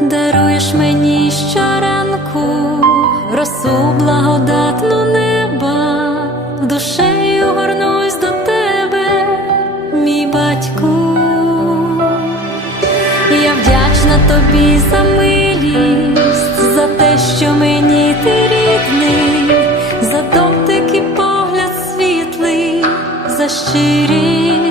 даруєш мені щоранку, росу благодатну неба, душею горнусь до тебе, мій батьку, я вдячна тобі за милість, за те, що мені ти рідний, за дотик і погляд світлий, за щирість.